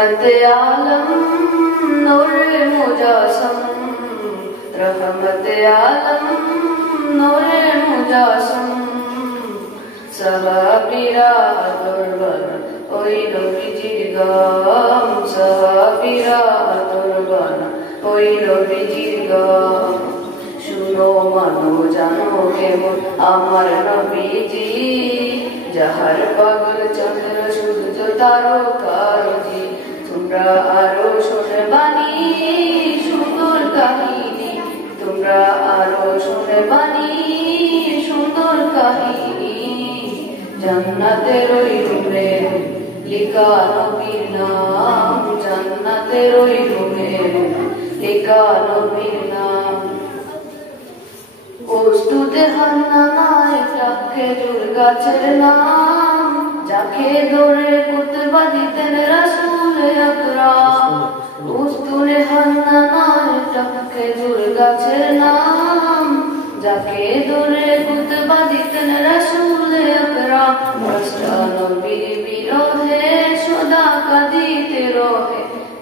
रहमत आलम नूरे मुजासम, रहमत आलम नूरे मुजासम। সাহাবীরা দরবার ওই নবীজির গাম, সাহাবীরা দরবার ওই নবীজির গাম। শুনো মানো জানো কেমন আমার নবীজি, যাহার পাগল চন্দ্র সূর্য তারকাজি। তোমরা আরো শোনবানি সুন্দর কাহিনী, তোমরা আরো শোনবানি সুন্দর কাহিনী। জান্নাতের ওই রুমে লিখা নবীর নাম, জান্নাতের ওই রুমে লিখা নবীর নাম। প্রস্তুতে হান্নানায় খেজুর গাছের নাম, যাকে ধরে কুতবা দিতেন রাসূল আকরাম। প্রস্তুতে হান্নানায় খেজুর গাছের নাম, যাকে ধরে কুতবা দিতেন রাসূল আকরাম। গাছটা নবীর বিরহে সদা কাঁদিতে রহে,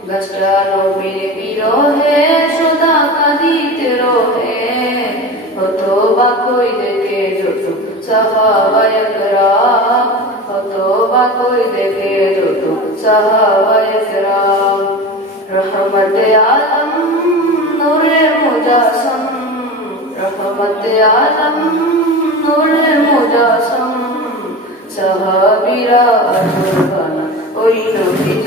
গাছটা নবীর বিরহে সদা কাঁদিতে রহে। হতবা কই দেখে যত সাহাবায়ে কেরাম, হতবা কই দেখে যত সাহাবায়ে কেরাম। রহমত আলম নূরে মুজাসম, রহমত আলম নূরে মুজাসম। সাহাবীরা দরবার ওই নবী